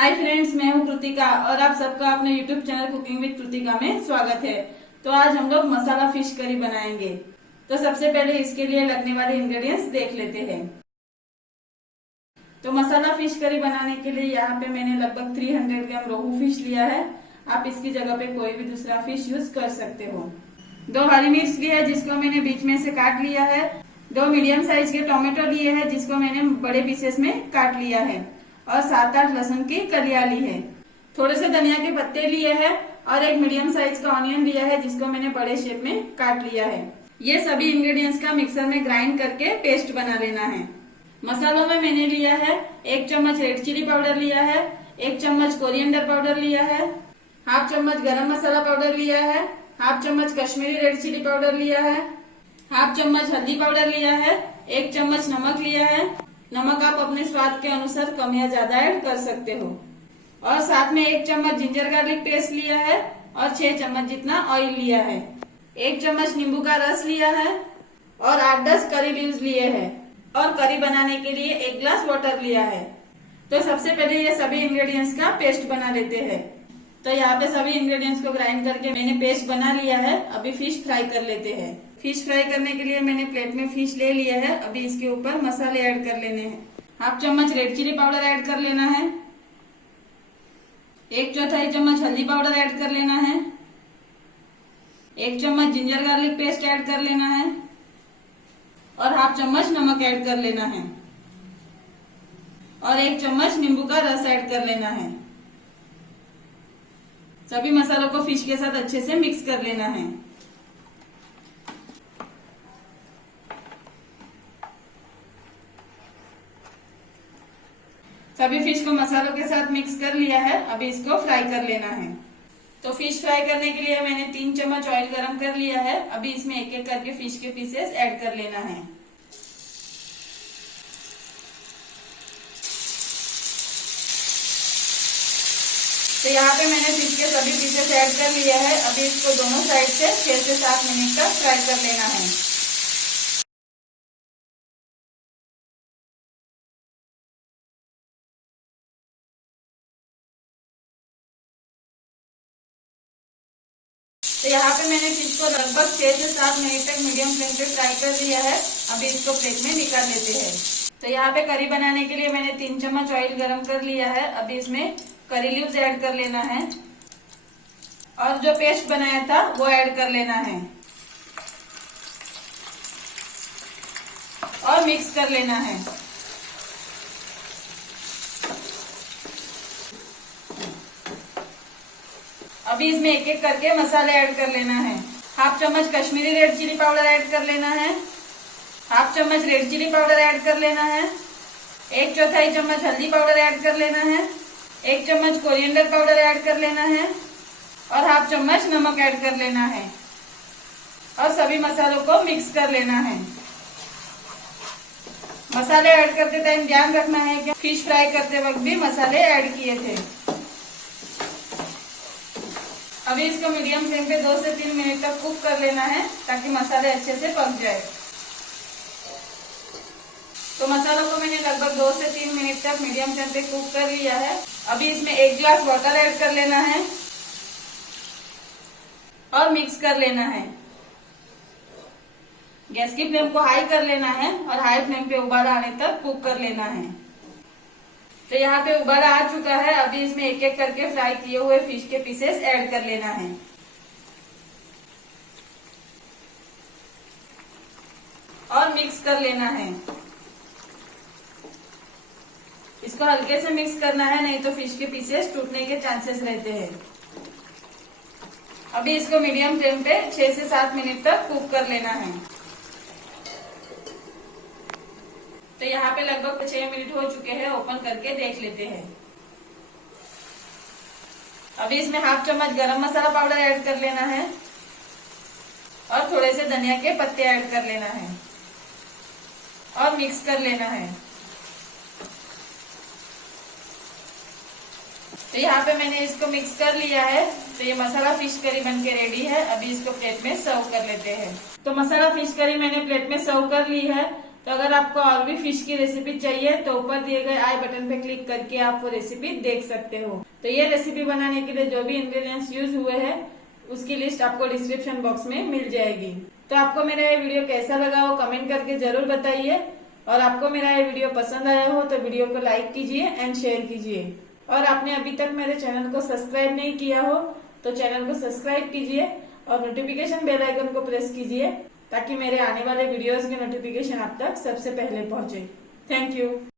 Hi friends, मैं हूँ कृतिका और आप सबका अपने YouTube channel cooking with Kritika में स्वागत है। तो आज हम लोग मसाला फिश करी बनाएंगे। तो सबसे पहले इसके लिए लगने वाले इंग्रेडिएंट्स देख लेते हैं। तो मसाला फिश करी बनाने के लिए यहाँ पे मैंने लगभग 300 ग्राम रोहू फिश लिया है। आप इसकी जगह पे कोई भी दूसरा फिश यूज कर सकते हो। 2 हरी मिर्च ली है जिसको मैंने बीच में से काट लिया है। 2 मीडियम साइज के टोमेटो लिए हैं जिसको मैंने बड़े पीसेस में काट लिया है और 7-8 लहसुन की कलियां ली है। थोड़े से धनिया के पत्ते लिए हैं और एक मीडियम साइज का ऑनियन लिया है जिसको मैंने बड़े शेप में काट लिया है। ये सभी इंग्रेडिएंट्स का मिक्सर में ग्राइंड करके पेस्ट बना लेना है। मसालों में मैंने लिया है 1 चम्मच रेड चिली पाउडर लिया है, 1 चम्मच कोरिएंडर पाउडर लिया है, हाफ चम्मच गरम मसाला पाउडर लिया है, हाफ चम्मच कश्मीरी रेड चिली पाउडर लिया है, हाफ चम्मच हल्दी पाउडर लिया है, 1 चम्मच नमक लिया है। नमक आप अपने स्वाद के अनुसार कम या ज्यादा ऐड कर सकते हो। और साथ में 1 चम्मच जिंजर गार्लिक पेस्ट लिया है और 6 चम्मच जितना ऑयल लिया है। 1 चम्मच नींबू का रस लिया है और 8-10 करी लीव्स लिए हैं और करी बनाने के लिए 1 ग्लास वाटर लिया है। तो सबसे पहले ये सभी इंग्रेडिएंट्स का पेस्ट बना लेते हैं। तो यहाँ पे सभी इंग्रेडिएंट्स को ग्राइंड करके मैंने पेस्ट बना लिया है। अभी फिश फ्राई कर लेते हैं। फिश फ्राई करने के लिए मैंने प्लेट में फिश ले लिया है। अभी इसके ऊपर मसाले ऐड कर लेने हैं। हाफ चम्मच रेड चिली पाउडर ऐड कर लेना है, 1/4 चम्मच हल्दी पाउडर ऐड कर लेना है, 1 चम्मच जिंजर गार्लिक पेस्ट ऐड कर लेना है और हाफ चम्मच नमक ऐड कर लेना है और 1 चम्मच नींबू का रस ऐड कर लेना है। सभी मसालों को फिश के साथ अच्छे से मिक्स कर लेना है। सभी फिश को मसालों के साथ मिक्स कर लिया है। अभी इसको फ्राई कर लेना है। तो फिश फ्राई करने के लिए मैंने 3 चम्मच ऑयल गरम कर लिया है। अभी इसमें एक एक करके फिश के पीसेस ऐड कर लेना है। तो यहाँ पे मैंने फिश के सभी पीसेस ऐड कर लिया है। अभी इसको दोनों साइड से 6 से 7 मिनट तक फ्राई कर लेना है। तो यहाँ पे मैंने फिश को लगभग 6 से 7 मिनट तक मीडियम फ्लेम पे फ्राई कर दिया है। अभी इसको प्लेट में निकाल लेते हैं। तो यहाँ पे करी बनाने के लिए मैंने 3 चम्मच ऑयल गरम कर लिया है। अभी इसमें करी लीव्स ऐड कर लेना है और जो पेस्ट बनाया था वो ऐड कर लेना है और मिक्स कर लेना है। अभी इसमें एक एक करके मसाले ऐड कर लेना है। हाफ चम्मच Kashmiri red chilli powder add कर लेना है, हाफ चम्मच रेड चिली पाउडर ऐड कर लेना है, 1/4 चम्मच हल्दी पाउडर ऐड कर लेना है, 1 चम्मच कोरिएंडर पाउडर ऐड कर लेना है और हाफ चम्मच नमक ऐड कर लेना है और सभी मसालों को मिक्स कर लेना है। मसाले ऐड करते टाइम ध्यान रखना है कि फिश फ्राई करते वक्त भी मसाले ऐड किए थे। अभी इसको मीडियम फ्लेम पे 2 से 3 मिनट तक कुक कर लेना है ताकि मसाले अच्छे से पक जाए। तो मसालों को मैंने लगभग 2 से 3 मिनट तक मीडियम फ्लेम पे कुक कर लिया है। अभी इसमें 1 ग्लास वाटर ऐड कर लेना है और मिक्स कर लेना है। गैस की फ्लेम को हाई कर लेना है और हाई फ्लेम पे उबाल आने तक कुक कर लेना है। तो यहाँ पे उबाला आ चुका है। अभी इसमें एक एक करके फ्राई किए हुए फिश के पीसेस ऐड कर लेना है और मिक्स कर लेना है। इसको हल्के से मिक्स करना है, नहीं तो फिश के पीसेस टूटने के चांसेस रहते हैं। अभी इसको मीडियम फ्लेम पे 6 से 7 मिनट तक कुक कर लेना है। तो यहाँ पे लगभग 6 मिनट हो चुके हैं। ओपन करके देख लेते हैं। अभी इसमें हाफ चम्मच गरम मसाला पाउडर ऐड कर लेना है और थोड़े से धनिया के पत्ते ऐड कर लेना है और मिक्स कर लेना है। तो यहाँ पे मैंने इसको मिक्स कर लिया है। तो ये मसाला फिश करी बनके रेडी है। अभी इसको प्लेट में सर्व कर लेते हैं। तो मसाला फिश करी मैंने प्लेट में सर्व कर ली है। तो अगर आपको और भी फिश की रेसिपी चाहिए तो ऊपर दिए गए आई बटन पे क्लिक करके आप वो रेसिपी देख सकते हो। तो ये रेसिपी बनाने के लिए जो भी इंग्रेडिएंट्स यूज हुए हैं उसकी लिस्ट आपको डिस्क्रिप्शन बॉक्स में मिल जाएगी। तो आपको मेरा ये वीडियो कैसा लगा हो कमेंट करके जरूर बताइए, और आपको मेरा ये वीडियो पसंद आया हो तो वीडियो को लाइक कीजिए एंड शेयर कीजिए। और आपने अभी तक मेरे चैनल को सब्सक्राइब नहीं किया हो तो चैनल को सब्सक्राइब कीजिए और नोटिफिकेशन बेल आइकन को प्रेस कीजिए ताकि मेरे आने वाले वीडियोस के नोटिफिकेशन आप तक सबसे पहले पहुंचे। Thank you.